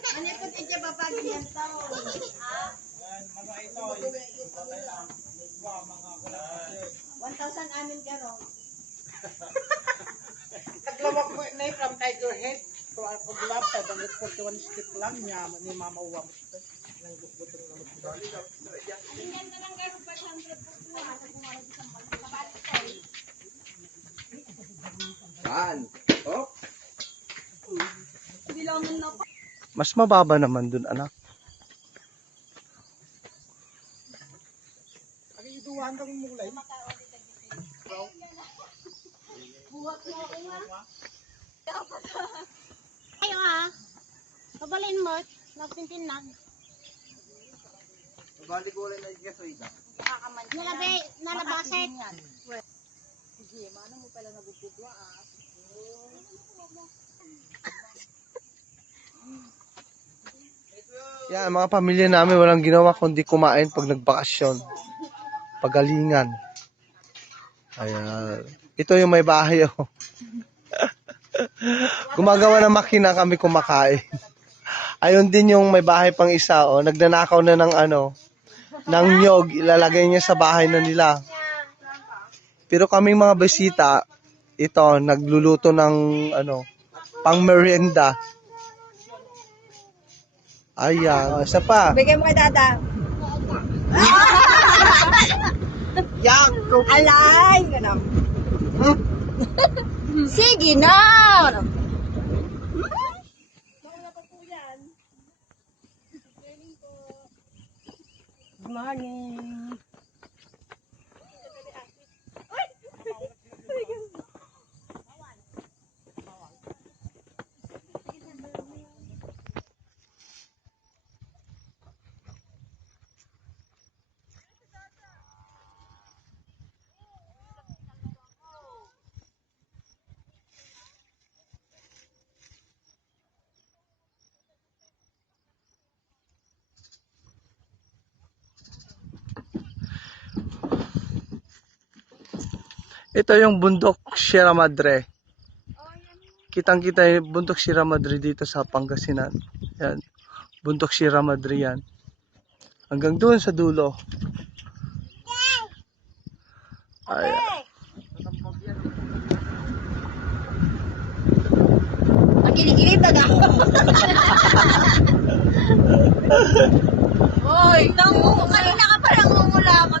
Manipot ito ba pag yan tao? Mga ito, 1,000 amin ka ro. naglawak mo na from Tiger Head. So, ang paglap, 741 stick lang niya, ni Mama Uwang. Nang butong naman. Ganyan ka lang garo 500 po kuha. Saan? Oh? Bilangan na pa. Mas mababa naman dun, anak. Ang iduhan kang mulay. Buhat mo ako nga. Ayo ha. Pabalin mo. Nagtintinag. Balik ko lang na yung gasoil. Nalabasit. Sige, maano mo pala nabubudwa ah. Yan, mga pamilya namin walang ginawa kundi kumain pag nagbakasyon. Pagalingan. Ayan. Ito yung may bahay, oh. Gumagawa ng makina kami kumakain. Ayun din yung may bahay pang isa, oh. Nagnanakaw na ng ng nyog. Ilalagay niya sa bahay na nila. Pero kaming mga bisita, ito, nagluluto ng, pang merienda. Ayan. Isa pa. Bigyan mo kay dada. Yak! Alay! Ganun. Sige na! Good morning. Ito yung bundok Sierra Madre. Kitang-kita yung bundok Sierra Madre dito sa Pangasinan. Yan. Bundok Sierra Madre yan. Hanggang doon sa dulo. Ayan. Nagiligilid na ako. Oy, kanina ka parang mumula ako.